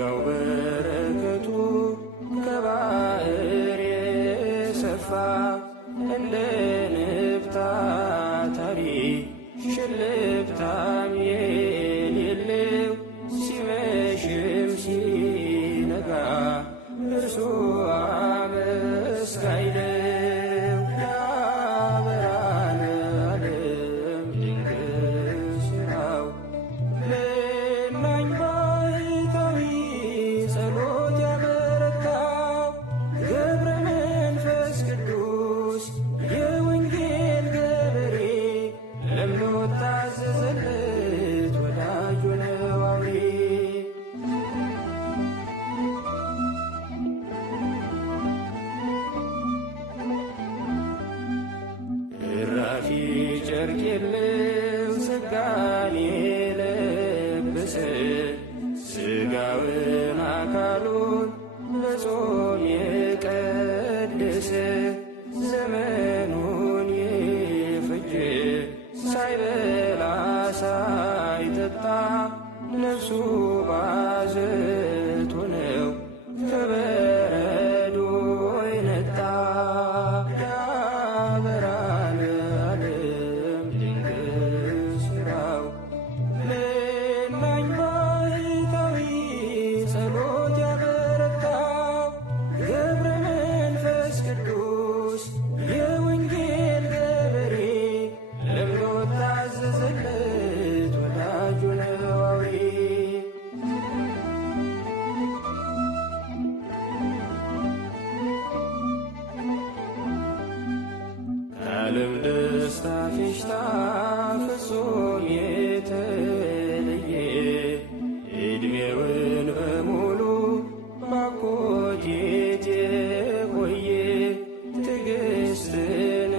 ጸጋው በረከቱ ከባሕር የሰፋ እንደ ንብ ታታሪ ሽልብታም የሌለው ሲመሽም ሲነጋ እርሱ አመስጋኝ ነው። ያበራል ዓለም ድንቅ ሥራው ለናኝ ባሕታዊ ጸሎት ያበረታው ገብረ መንፈስ ቅዱስ የወንጌል ገበሬ ለምኖ ታዘዘለት ወዳጁ ነው አውሬ። እራፊ ጨርቅ የለው ጸጋን የለበሰ ሥጋውን አካሉን በጾም የቀደሰ ዘመኑን የፈጀ ሳይበላ ሳይጠጣ ነፍሱ ባዘቶ ነው ከበረዶ የነጣ። ያበራል ዓለም ድንቅ ሥራው ለናኝ ባሕታዊ ጸሎት ያበረታው ገብረ መንፈስ ቅዱስ የወንጌል ገበሬ ለምኖ ታዘዘለት ወዳጁ ነው አውሬ። ከዓለም ደስታ ፌሽታ ፍጹም የተለየ ዕድሜውን በሙሉ ባኮቴት የቆየ ትዕግሥትን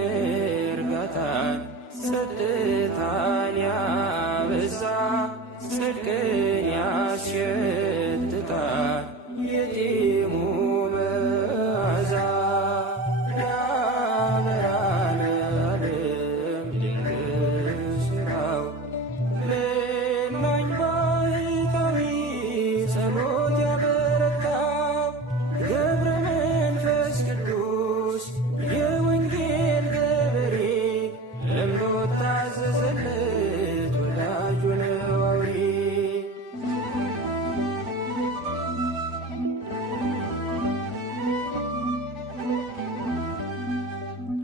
እርጋታን ጸጥታን ያበዛ ጽድቅን ያስሸትታል የጢሙ መዓዛ። ያበራል ዓለም ድንቅ ሥራው ለናኝ ባሕታዊ ጸሎት ያበረታው ገብረ መንፈስ ቅዱስ የወንጌል ገበሬ ለምኖ ታዘዘለት ወዳጁ ነው አውሬ።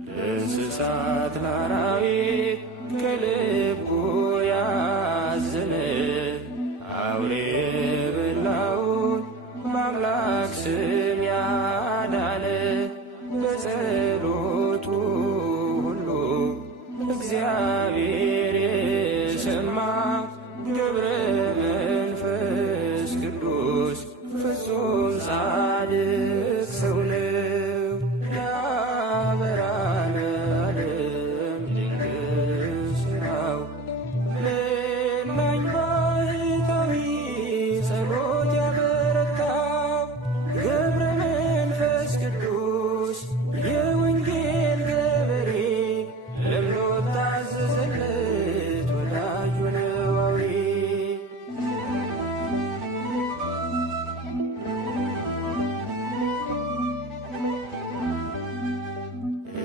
ለእንስሳት ለአራዊት ከልቡ ያዘነ አውሬ የበላውን በአምላክ ስም ያዳነ በጸሎቱ ሁሉ እግዚአብሔር የሰማ ገብረ መንፈስ ቅዱስ ፍጹም ጻድቅ ሰው ነው። ያበራል ዓለም ድንቅ ሥራው ለናኝ ባሕታዊ ጸሎት ያበረታው ገብረ መንፈስ ቅዱስ የወንጌል ገበሬ ለምኖ ታዘዘለት ወዳጁ ነው አውሬ።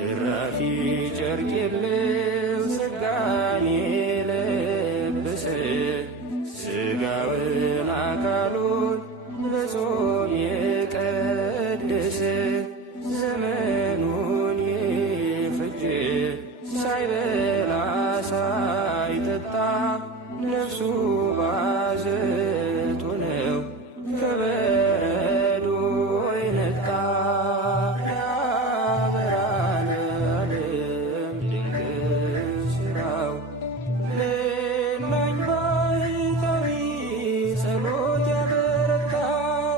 እራፊ ጨርቅ የለው ጸጋን የለበሰ ሥጋውን አካሉን በጾም የቀደሰ ዘመኑን የፈጀ ሳይበላ ሳይጠጣ ነፍሱ ባዘቶ ነው ከበረዶ የነጣ። ያበራል ዓለም ድንቅ ሥራው ለናኝ ባሕታዊ ጸሎት ያበረታው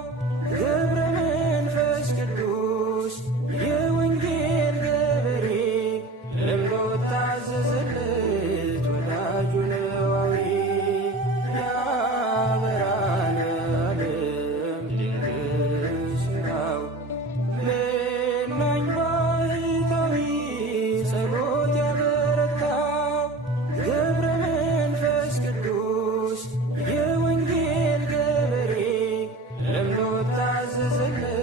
ታዘዘለት